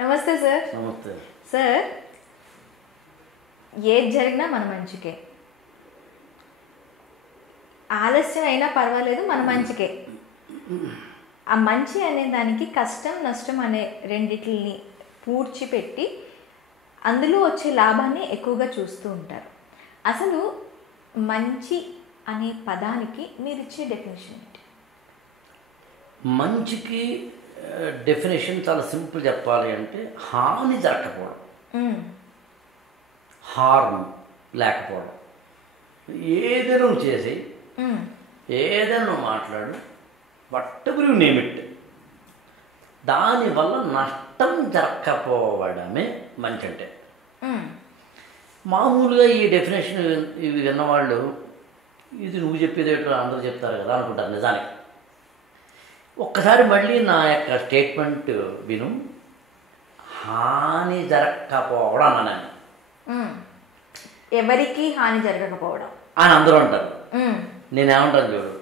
నమస్తే సార్. నమస్తే సార్, ఏది జరిగినా మన మంచికే, ఆలస్యం అయినా పర్వాలేదు, మన మంచికే. ఆ మంచి అనే దానికి కష్టం నష్టం అనే రెండిటిని పూడ్చిపెట్టి అందులో వచ్చే లాభాన్ని ఎక్కువగా చూస్తూ ఉంటారు. అసలు మంచి అనే పదానికి మీరు ఇచ్చే డెఫినేషన్ ఏంటి? మంచికి డెఫినేషన్ చాలా సింపుల్ చెప్పాలి అంటే హాని జరగకపోవడం, హార్మ్ లేకపోవడం. ఏదైనా నువ్వు చేసి ఏదైనా నువ్వు మాట్లాడు, వట్టబులు నేమిట్, దానివల్ల నష్టం జరగకపోవడమే మంచి అంటే. మామూలుగా ఈ డెఫినేషన్ ఇవి విన్నవాళ్ళు ఇది నువ్వు చెప్పేది ఏంటో అందరూ చెప్తారు కదా అనుకుంటారు. నిజానికి ఒక్కసారి మళ్ళీ నా యొక్క స్టేట్మెంట్ విను. హాని జరగకపోవడం అన్నాను. ఎవరికి హాని జరగకపోవడం అని అందరూ అంటారు. నేనేమంటాను చూడు,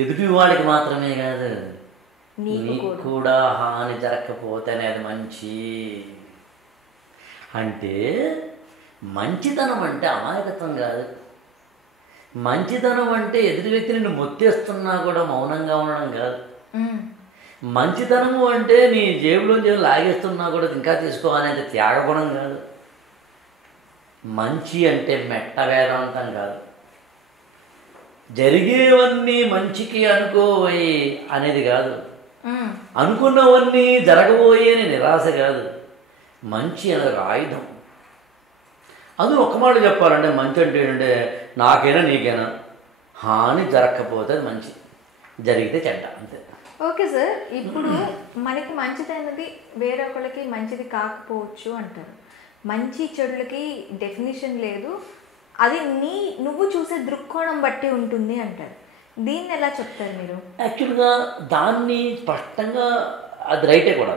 ఎదుటి వాడికి మాత్రమే కాదు నీకు కూడా హాని జరగకపోతేనే అది మంచి. అంటే మంచితనం అంటే అమాయకత్వం కాదు. మంచితనం అంటే ఎదుటి వ్యక్తిని నువ్వు మొత్తేస్తున్నా కూడా మౌనంగా ఉండడం కాదు. మంచితనము అంటే నీ జేబులో లాగేస్తున్నా కూడా ఇంకా తీసుకోవాలనేది త్యాగగుణం కాదు. మంచి అంటే మెట్ట వేదాంతం కాదు. జరిగేవన్నీ మంచికి అనుకోబోయి అనేది కాదు. అనుకున్నవన్నీ జరగబోయే అని నిరాశ కాదు. మంచి అనేది ఆయుధం. అది ఒక్క మాట చెప్పాలంటే మంచి అంటే ఏంటంటే నాకైనా నీకైనా హాని జరగకపోతే అది మంచి, జరిగితే చెడ్డ, అంతే. ఓకే సార్, ఇప్పుడు మనకి మంచిదైనది వేరొకరికి మంచిది కాకపోవచ్చు అంటారు. మంచి చెడులకి డెఫినేషన్ లేదు, అది నువ్వు చూసే దృక్కోణం బట్టి ఉంటుంది అంటారు. దీన్ని ఎలా చెప్తారు మీరు? యాక్చువల్గా దాన్ని స్పష్టంగా అది రైటే కూడా.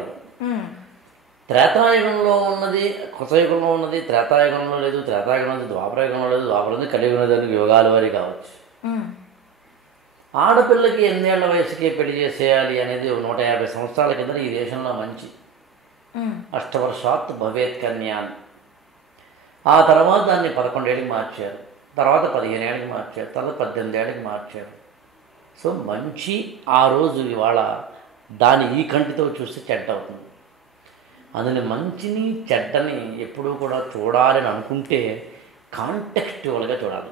త్రేతాయుగంలో ఉన్నది కృతయుగంలో ఉన్నది, త్రేతాయుగంలో లేదు, త్రేతాయుగంలో ఉంది, ద్వాపరయుగంలో లేదు, ద్వాపరం కలియుగంలో లేదు, యుగాల వారి కావచ్చు. ఆడపిల్లకి 8 ఏళ్ల వయసుకే పెళ్లి చేసేయాలి అనేది 150 సంవత్సరాల కింద ఈ దేశంలో మంచి. అష్టవర్షాత్ భవేత్ కన్యా. ఆ తర్వాత దాన్ని 11 ఏళ్ళకి మార్చారు, తర్వాత 15 ఏళ్ళకి మార్చారు, తర్వాత 18 ఏళ్ళకి మార్చారు. సో మంచి ఆ రోజు ఇవాళ దాన్ని ఈ కంటితో చూస్తే చెడ్డ అవుతుంది. అందులో మంచిని చెడ్డని ఎప్పుడూ కూడా చూడాలని అనుకుంటే కాంటెక్స్చువల్గా చూడాలి.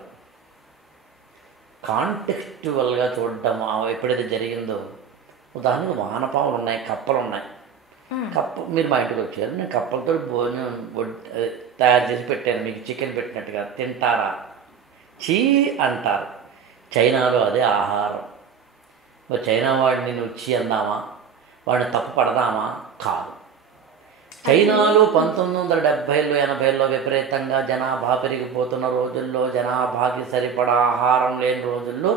కాంటెక్స్చువల్గా చూడడం ఎప్పుడైతే జరిగిందో, ఉదాహరణకు వానపాములు ఉన్నాయి, కప్పలు ఉన్నాయి. మీరు మా ఇంటికి వచ్చారు, నేను కప్పలతో భోజనం తయారు చేసి పెట్టాను, మీకు చికెన్ పెట్టినట్టుగా తింటారా? చీ అంటారు. చైనాలో అదే ఆహారం. మరి చైనా వాడిని నువ్వు చీ అందామా? వాడిని తప్పు పడదామా? కాదు. చైనాలో 1970లో 80లో విపరీతంగా జనాభా పెరిగిపోతున్న రోజుల్లో, జనాభాకి సరిపడా ఆహారం లేని రోజుల్లో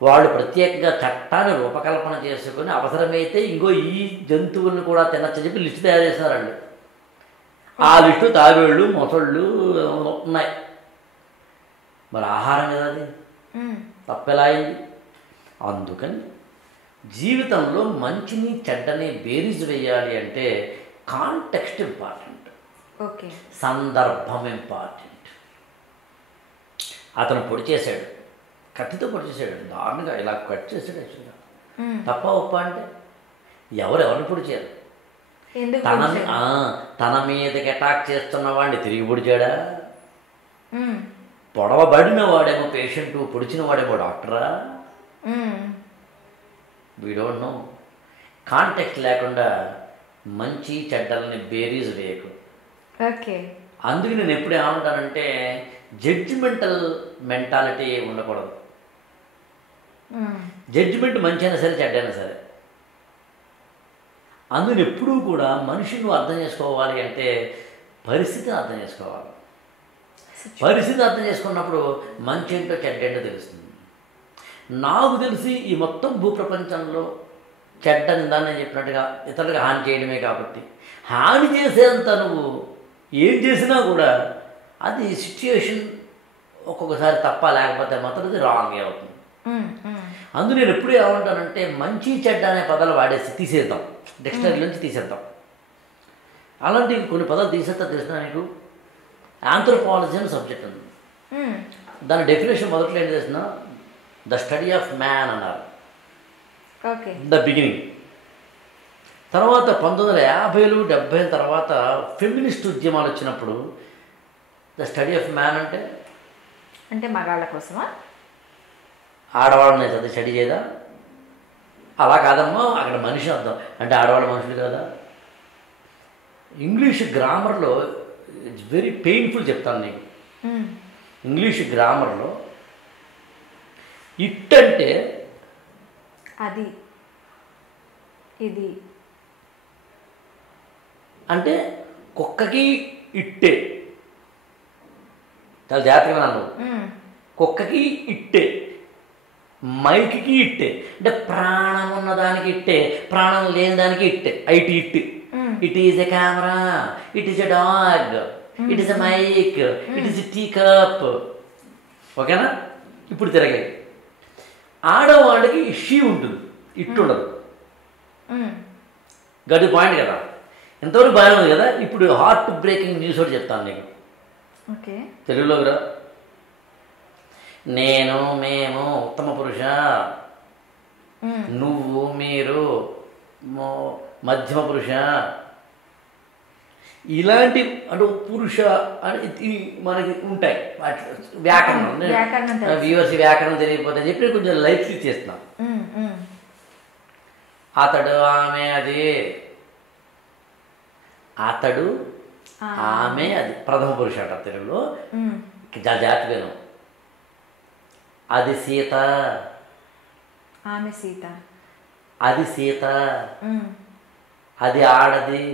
వాళ్ళు ప్రత్యేకంగా చట్టాన్ని రూపకల్పన చేసుకుని అవసరమైతే ఇంకో ఈ జంతువులను కూడా తినచ్చని చెప్పి లిస్టు తయారు చేస్తున్నారండి. ఆ లిస్టు తాబేళ్ళు, మొసళ్ళు ఉన్నాయి. మరి ఆహారం కదా అది, తప్పెలా అయింది? అందుకని జీవితంలో మంచిని చెడ్డని బేరీజు వేయాలి అంటే కాంటెక్స్ట్ ఇంపార్టెంట్, సందర్భం ఇంపార్టెంట్. అతను పొడి చేశాడు, కత్తితో పొడి చేశాడు, దారుణంగా ఇలా కట్ చేశాడు. యాక్చువల్గా తప్ప ఒప్ప అంటే ఎవరెవరిని పొడి చేయరు. తన మీదకి అటాక్ చేస్తున్న వాడిని తిరిగి పొడిచాడా? పొడవబడిన వాడేమో పేషెంట్, పొడిచిన వాడేమో డాక్టరా? We don't know. కాంటెక్స్ట్ లేకుండా మంచి చెడ్డలని బేరీజ్ వేయకు. అందుకు నేను ఎప్పుడు ఏమంటానంటే జడ్జిమెంటల్ మెంటాలిటీ ఉండకూడదు. జడ్జిమెంట్ మంచి అయినా సరే చెడ్డైనా సరే. అందుకని ఎప్పుడూ కూడా మనిషిని నువ్వు అర్థం చేసుకోవాలి అంటే పరిస్థితిని అర్థం చేసుకోవాలి. పరిస్థితిని అర్థం చేసుకున్నప్పుడు మంచి ఏంటో చెడ్డ ఏంటో తెలుస్తుంది. నాకు తెలిసి ఈ మొత్తం భూప్రపంచంలో చెడ్డని దాన్ని నేను చెప్పినట్టుగా ఇతరులకు హాని చేయడమే. కాబట్టి హాని చేసేంత నువ్వు ఏం చేసినా కూడా అది సిచ్యుయేషన్ ఒక్కొక్కసారి తప్ప, లేకపోతే మాత్రం అది రాంగ్ అవుతుంది. అందులో నేను ఎప్పుడు ఏమంటానంటే మంచి చెడ్డ అనే పదాలు వాడేసి తీసేద్దాం, డిక్షనరీ నుంచి తీసేద్దాం. అలాంటి కొన్ని పదాలు తీసేస్తా తెలిసిన నీకు ఆంథ్రోపాలజీ అని సబ్జెక్ట్ ఉంది. దాని డెఫినేషన్ మొదట్లో ఏం చేసిన ద స్టడీ ఆఫ్ మ్యాన్ అన్నారు, ఓకే, ద బిగినింగ్. తర్వాత 1950లు 70ల తర్వాత ఫెమినిస్ట్ ఉద్యమాలు వచ్చినప్పుడు ద స్టడీ ఆఫ్ మ్యాన్ అంటే మగాళ్ళ కోసమా, ఆడవాళ్ళని అది స్టడీ చేయదా? అలా కాదమ్మా, అక్కడ మనిషి అర్థం అంటే ఆడవాళ్ళ మనుషులు కదా. ఇంగ్లీష్ గ్రామర్లో ఇట్స్ వెరీ పెయిన్ఫుల్ చెప్తాను నీకు. ఇంగ్లీష్ గ్రామర్లో ఇట్ అంటే అది ఇది అంటే కుక్కకి ఇట్టే, చాలా జాగ్రత్తగా నన్ను, కుక్కకి ఇట్టే, మైక్కి ఇట్టే, అంటే ప్రాణం ఉన్నదానికి ఇట్టే, ప్రాణం లేని దానికి ఇట్టే, IT it. It is a camera, it is a dog, it is a mic, it is a tea cup. ఓకేనా? ఇప్పుడు తిరగాయి. ఆడవాళ్ళకి షీ ఉంటుంది, ఇట్టు ఉండదు. గడి పాయింట్ కదా, ఎంతవరకు బాగా ఉంది కదా. ఇప్పుడు హార్ట్ బ్రేకింగ్ న్యూస్ ఒకటి చెప్తాను నీకు, తెలుగులోకి రా. నేను, మేము, ఉత్తమ పురుష, నువ్వు, మీరు, మధ్యమ పురుష, ఇలాంటి అంటే పురుష అని మనకి ఉంటాయి. వ్యాకరణం వ్యూవర్స్ వ్యాకరణం తెలియకపోతే అని చెప్పి కొంచెం లైట్లీ చేస్తున్నాం. అతడు, ఆమె, అది, అతడు, ఆమె, అది ప్రథమ పురుష అంట తెలుగులో. జాగ్రత్తగా అది సీత, ఆమె సీత, అది సీత, అది ఆడది,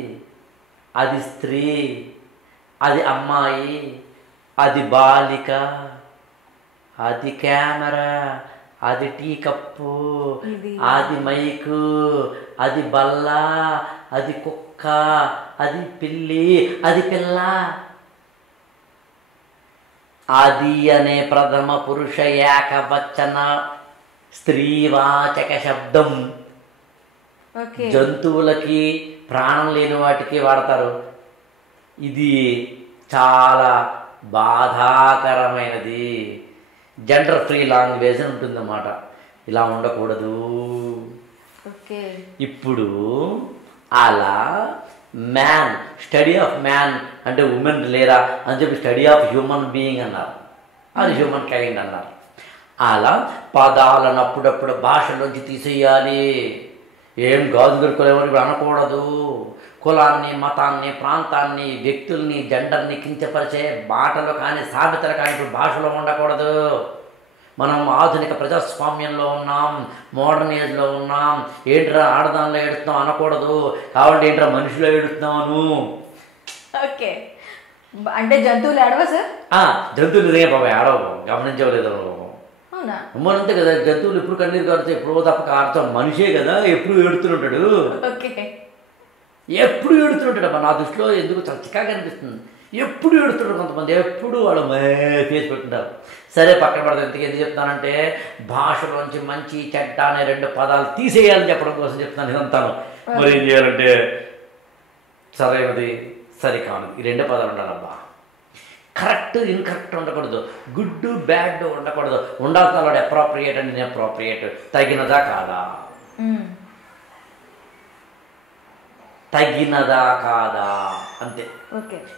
అది స్త్రీ, అది అమ్మాయి, అది బాలిక, అది కెమెరా, అది టీ కప్పు, అది మైకు, అది బల్ల, అది కుక్క, అది పిల్లి, అది పిల్ల. అది అనే ప్రథమ పురుష ఏకవచన స్త్రీవాచక శబ్దం జంతువులకి, ప్రాణం లేని వాటికి వాడతారు. ఇది చాలా బాధాకరమైనది. జెండర్ ఫ్రీ లాంగ్వేజ్ అని ఉంటుందన్నమాట. ఇలా ఉండకూడదు. ఇప్పుడు అలా మ్యాన్, స్టడీ ఆఫ్ మ్యాన్ అంటే ఉమెన్ లేరా అని చెప్పి స్టడీ ఆఫ్ హ్యూమన్ బీయింగ్ అన్నారు, అది హ్యూమన్ కైండ్ అన్నారు. అలా పదాలను అప్పుడప్పుడు భాషలోంచి తీసేయాలి. ఏం గాజు దొరుకులేమని ఇప్పుడు అనకూడదు. కులాన్ని, మతాన్ని, ప్రాంతాన్ని, వ్యక్తుల్ని, జెండర్ని కించపరిచే మాటలు కానీ సామెతలు కానీ ఇప్పుడు భాషలో ఉండకూడదు. మనం ఆధునిక ప్రజాస్వామ్యంలో ఉన్నాం, మోడర్న్ ఏజ్లో ఉన్నాం. ఏంట్రా ఆడదానిలో ఏడుస్తున్నాం అనకూడదు. కాబట్టి ఏంట్రా మనుషులో ఏడుస్తున్నాను. ఓకే, అంటే జంతువులు ఏడవా సార్? జంతువులు ఇదే బాబా ఏడవ, గమనించవలేదు. అమ్మనంతే కదా, జంతువులు ఎప్పుడు కన్నీరు కారుతాయి, ఎప్పుడో తప్ప కారుతాం. మనిషే కదా ఎప్పుడు ఏడుతుంటాడు, ఎప్పుడు ఏడుతుంటాడు. అమ్మా నా దృష్టిలో ఎందుకు చక్కగా అనిపిస్తుంది. ఎప్పుడు ఏడుతుంటారు కొంతమంది, ఎప్పుడు వాళ్ళు ఫేస్ పెట్టుకుంటారు. సరే పక్కన పడతారు. ఎందుకు చెప్తానంటే భాషలోంచి మంచి చెడ్డ అనే 2 పదాలు తీసేయాలని చెప్పడం కోసం చెప్తాను ఇదంతాను. మరి ఏం చేయాలంటే సరైనది, సరికాదు, ఈ 2 పదాలు ఉండాలబ్బా. కరెక్ట్, ఇన్కరెక్ట్ ఉండకూడదు, గుడ్ బ్యాడ్ ఉండకూడదు. ఉండాల్సిన వాడు అప్రోప్రియేట్ అండ్ ఇన్అప్రోప్రియేట్, తగినదా కాదా, తగినదా కాదా అంతే.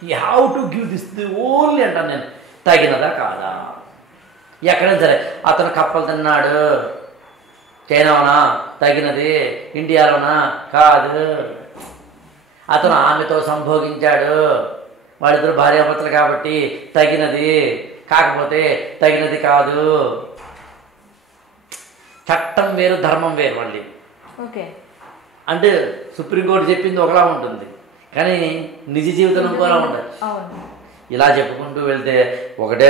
You have to give this only అంటాను నేను, తగినదా కాదా. ఎక్కడైనా సరే అతను కప్పలు తిన్నాడు, చైనాలోనా తగినది, ఇండియాలోనా కాదు. అతను ఆమెతో సంభోగించాడు, వాళ్ళిద్దరు భార్యాభర్తలు కాబట్టి తగినది, కాకపోతే తగినది కాదు. చట్టం వేరు, ధర్మం వేరు. మళ్ళీ అంటే సుప్రీంకోర్టు చెప్పింది ఒకలా ఉంటుంది, కానీ నిజ జీవితం ఇంకోలా ఉంటుంది. ఇలా చెప్పుకుంటూ వెళ్తే ఒకటే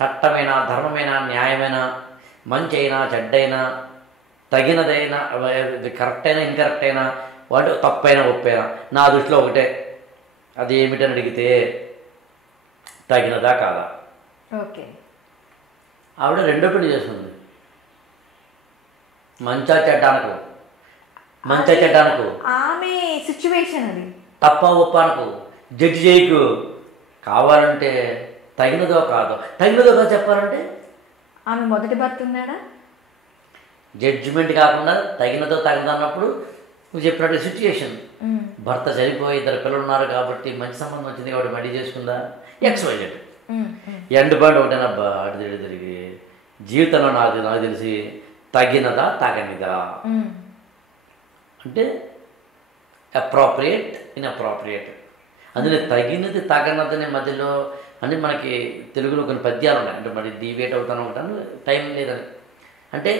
చట్టమైనా, ధర్మమైనా, న్యాయమైనా, మంచి అయినా, చెడ్డైనా, తగినదైనా, కరెక్ట్ అయినా, ఇన్కరెక్ట్ అయినా, వాటి తప్పైనా, ఒప్పైనా నా దృష్టిలో ఒకటే. అది ఏమిటని అడిగితే తగినదా కాదా. ఆవిడ 2వ పెళ్లి చేస్తుంది. మంచా చెడ్డానకు, మంచా చెడ్డానకు ఆమె సిచ్యువేషన్ అది. తప్ప ఒప్ప అనుకో, జడ్జి చేయకు. కావాలంటే తగినదో కాదో చెప్పాలంటే ఆమె మొదటి భర్త ఉన్నాడా? జడ్జిమెంట్ కాకుండా తగినదో తగినదో అన్నప్పుడు నువ్వు చెప్పినట్టు సిచ్యుయేషన్, భర్త చనిపోయి 2 పిల్లలు ఉన్నారు కాబట్టి మంచి సంబంధం వచ్చింది కాబట్టి మళ్ళీ చేసుకుందా, XYZ. ఎండ్ పాయింట్ ఒకటేనబ్బా, అటు తిరిగి జీవితంలో నాకు తెలిసి తగినదా తగనిదా అంటే అప్రోప్రియేట్, ఇన్అప్రోప్రియేట్. అందులో తగినది తగనదని మధ్యలో అంటే మనకి తెలుగులో కొన్ని పద్యాలు ఉన్నాయి. అంటే మరి డివేట్ అవుతాను ఒకటాను టైం లేదని, అంటే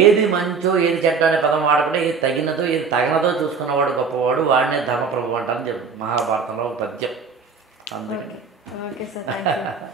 ఏది మంచో ఏది చెడ్డ అనే పదం వాడకుండా ఏది తగినదో ఏది తగనదో చూసుకున్నవాడు గొప్పవాడు, వాడినే ధర్మప్రభు అంటారని చెప్పు మహాభారతంలో ఒక పద్యం. అందుకే ఓకే సార్, థ్యాంక్ యూ.